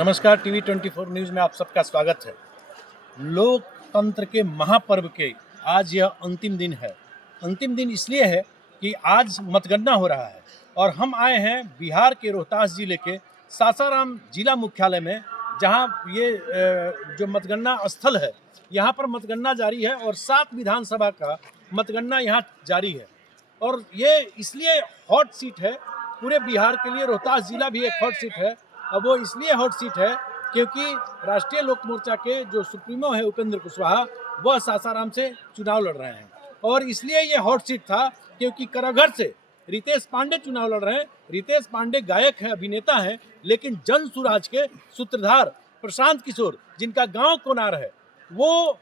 नमस्कार, TV 24 news में आप सबका स्वागत है। लोकतंत्र के महापर्व के आज यह अंतिम दिन है। अंतिम दिन इसलिए है कि आज मतगणना हो रहा है और हम आए हैं बिहार के रोहतास जिले के सासाराम जिला मुख्यालय में, जहां ये जो मतगणना स्थल है, यहां पर मतगणना जारी है और 7 विधानसभा का मतगणना यहां जारी है। और ये इसलिए हॉट सीट है पूरे बिहार के लिए। रोहतास जिला भी एक हॉट सीट है। अब वो इसलिए हॉट सीट है क्योंकि राष्ट्रीय लोक मोर्चा के जो सुप्रीमो है उपेंद्र कुशवाहा, वह सासाराम से चुनाव लड़ रहे हैं। और इसलिए ये हॉट सीट था क्योंकि करगहर से रितेश पांडे चुनाव लड़ रहे हैं। रितेश पांडे गायक है, अभिनेता है, लेकिन जन सुराज के सूत्रधार प्रशांत किशोर, जिनका गांव कोनार है, वो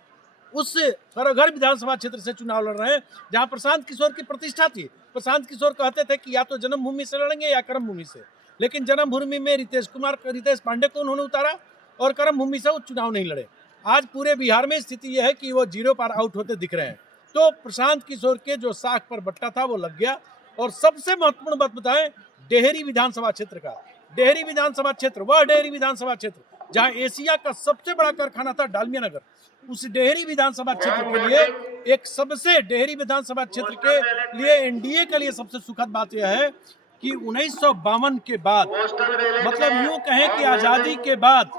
उस करगहर विधानसभा क्षेत्र से चुनाव लड़ रहे हैं जहां प्रशांत किशोर की प्रतिष्ठा थी। प्रशांत किशोर कहते थे कि या तो जन्मभूमि से लड़ेंगे या कर्मभूमि से, लेकिन जन्मभूमि में रितेश पांडे को उन्होंने उतारा और कर्मभूमि से वो चुनाव नहीं लड़े। आज पूरे बिहार में स्थिति यह है कि वो 0 पर आउट होते दिख रहे हैं। तो प्रशांत किशोर के जो साख पर बट्टा था वो लग गया। और सबसे महत्वपूर्ण बात बताएं, डेहरी विधानसभा क्षेत्र का। डेहरी विधानसभा क्षेत्र, वह डेहरी विधानसभा क्षेत्र जहां एशिया का सबसे बड़ा कारखाना था डालमिया नगर, उस डेहरी विधानसभा क्षेत्र के लिए डेहरी विधानसभा क्षेत्र के लिए एनडीए के लिए सबसे सुखद बात यह है कि 1952 के बाद, मतलब यूं कहें कि आजादी के बाद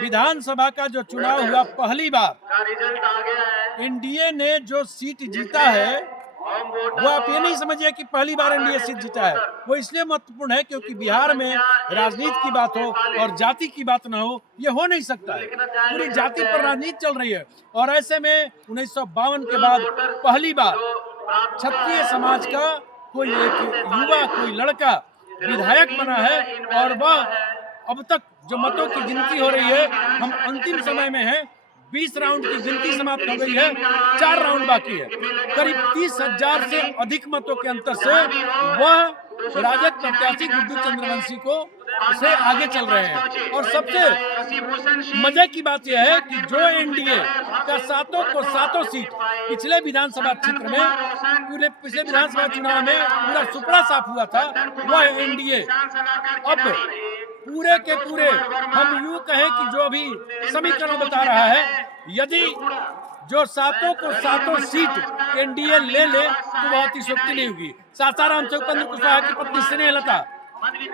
विधानसभा का जो चुनाव हुआ, पहली बार एनडीए ने जो सीट जीता है, वो आप ये नहीं समझिए कि पहली बार एनडीए सीट जीता है। वो इसलिए महत्वपूर्ण है क्योंकि बिहार में राजनीति की बात हो और जाति की बात ना हो, ये हो नहीं सकता है। पूरी जाति पर राजनीति चल रही है और ऐसे में 1952 के बाद पहली बार क्षत्रिय समाज का कोई एक युवा, कोई लड़का विधायक बना है। और वह अब तक जो मतों की गिनती हो रही है, हम अंतिम समय में हैं, 20 राउंड की गिनती समाप्त हो गई है, 4 राउंड बाकी है। करीब 30,000 से अधिक मतों के अंतर से वह राजद प्रत्याशी गुड्डू चंद्रवंशी को से आगे चल रहे हैं। और सबसे मजे की बात यह है कि जो एनडीए का सातों सीट पिछले विधानसभा क्षेत्र में, पिछले विधानसभा चुनाव में पूरा सुपड़ा साफ हुआ था, वह एनडीए अब पूरे के पूरे, हम यूं कहें कि जो अभी समीकरण बता रहा है, यदि जो सातों सीट एनडीए ले तो बहुत ही शक्ति नहीं होगी। सासाराम से उपेंद्र कुशवाहा की पत्नी स्नेहलता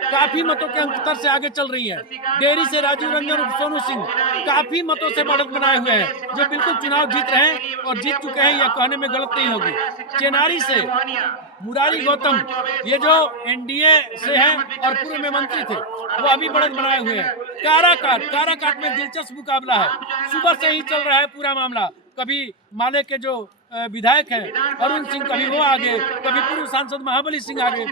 काफी मतों के अंतर से आगे चल रही है। डेहरी से राजीव रंजन और सोनू सिंह काफी मतों से बढ़त बनाए हुए हैं, जो बिल्कुल चुनाव जीत रहे हैं और जीत चुके हैं, यह कहने में गलत नहीं होगी। चेनारी से मुरारी गौतम, ये जो एनडीए से हैं और पूर्व में मंत्री थे, वो अभी बढ़त बनाए हुए हैं। काराकाट में दिलचस्प मुकाबला है, सुबह से ही चल रहा है पूरा मामला। कभी माले के जो विधायक हैं अरुण सिंह, कभी वो आगे, कभी पूर्व सांसद महाबली सिंह आगे।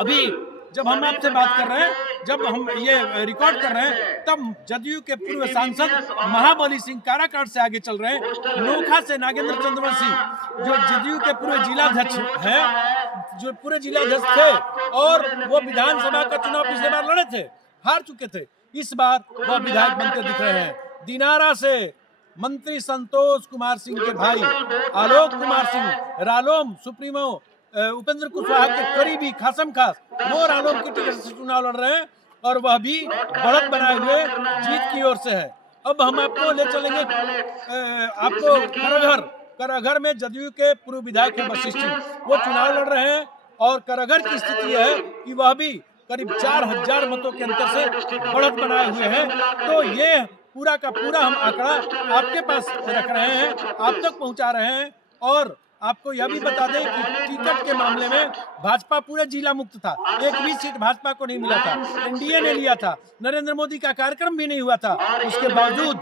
अभी जब हम आपसे बात कर रहे हैं, जब हम ये रिकॉर्ड कर रहे हैं, तब जदयू के पूर्व सांसद महाबली सिंह काराकाट से आगे चल रहे हैं। नोखा से नागेंद्र चंद्रवंशी, जो जदयू के पूर्व जिलाध्यक्ष हैं, जो पूरे जिलाध्यक्ष थे और वो विधानसभा का चुनाव पिछले बार लड़े थे, हार चुके थे, इस बार वह विधायक बनते दिख रहे हैं। दिनारा से मंत्री संतोष कुमार सिंह के भाई आलोक कुमार सिंह, रालोम सुप्रीमो उपेंद्र कुशवाहा के करीबी खासम खास, वो रालोम की टिकट से चुनाव लड़ रहे हैं और वह भी बढ़त बनाए हुए जीत की ओर से है। अब हम आपको ले चलेंगे आपको करगहर में जदयू के पूर्व विधायक है वशिष्ठ, वो चुनाव लड़ रहे हैं और करगहर की स्थिति है कि वह भी करीब 4,000 मतों के अंतर से बढ़त बनाए हुए हैं। तो ये पूरा का पूरा हम आंकड़ा आपके पास रख रहे हैं, आप तक पहुंचा रहे हैं। और आपको यह भी बता दें कि टिकट के मामले में भाजपा पूरे जिला मुक्त था, एक भी सीट भाजपा को नहीं मिला था, एनडीए ने लिया था। नरेंद्र मोदी का कार्यक्रम भी नहीं हुआ था, उसके बावजूद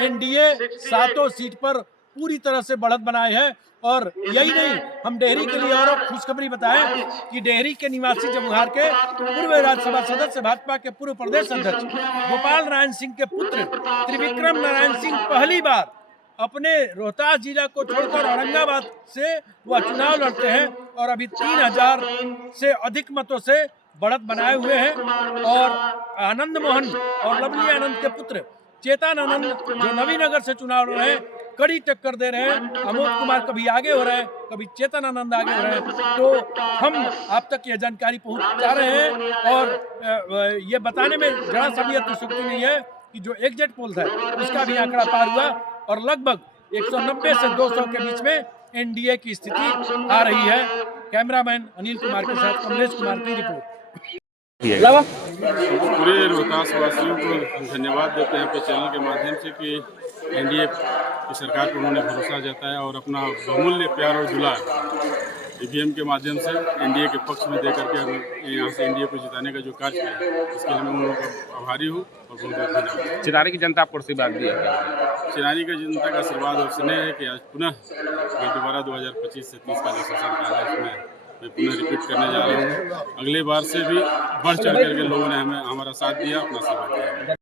एनडीए 7 सीट पर पूरी तरह से बढ़त बनाए है। और यही नहीं, हम डेहरी के लिए और खुशखबरी बताएं कि डेहरी के निवासी जमुहार के पूर्व राज्यसभा सदस्य, भाजपा के पूर्व प्रदेश अध्यक्ष गोपाल नारायण सिंह के पुत्र त्रिविक्रम नारायण सिंह पहली बार अपने रोहतास जिला को छोड़कर औरंगाबाद से वह चुनाव लड़ते हैं और अभी 3,000 से अधिक मतों से बढ़त बनाए हुए हैं। और आनंद मोहन और लवली आनंद के पुत्र चेतन आनंद, जो नवीनगर से चुनाव लड़ रहे हैं, कड़ी टक्कर दे रहे हैं। अमोद कुमार कभी आगे हो रहे हैं, कभी चेतन आनंद आगे हो रहे हैं। तो हम आप तक ये जानकारी पहुंचा रहे हैं और ये बताने में जरा सा भी अतिशयोक्ति नहीं है कि जो एग्जिट पोल था उसका भी आंकड़ा पार हुआ और लगभग 190 से 200 के बीच में एनडीए की स्थिति आ रही है। कैमरामैन अनिल कुमार के साथ कमलेश कुमार की रिपोर्ट। पूरे रोहतास वासियों को धन्यवाद देते हैं आपके चैनल के माध्यम से कि एनडीए की सरकार पर उन्होंने भरोसा जताया और अपना बहुमूल्य प्यार और दुलार ईवीएम के माध्यम से एनडीए के पक्ष में देकर के यहाँ से एनडीए को जिताने का जो कार्य किया इसके लिए मैं उन लोगों का आभारी हूँ और बहुत बहुत धन्यवाद। चिरारी की जनता आपको आशीर्वाद दिया है? चिरारी की जनता का आशीर्वाद और स्नेह है कि आज पुनः दोबारा 2025 से 30 का जो शासनकाल है उसमें मैं पुनः रिपीट करने जा रहा हूँ। अगली बार से भी बढ़ चढ़ करके लोगों ने हमें हमारा साथ दिया, अपना सेवा किया।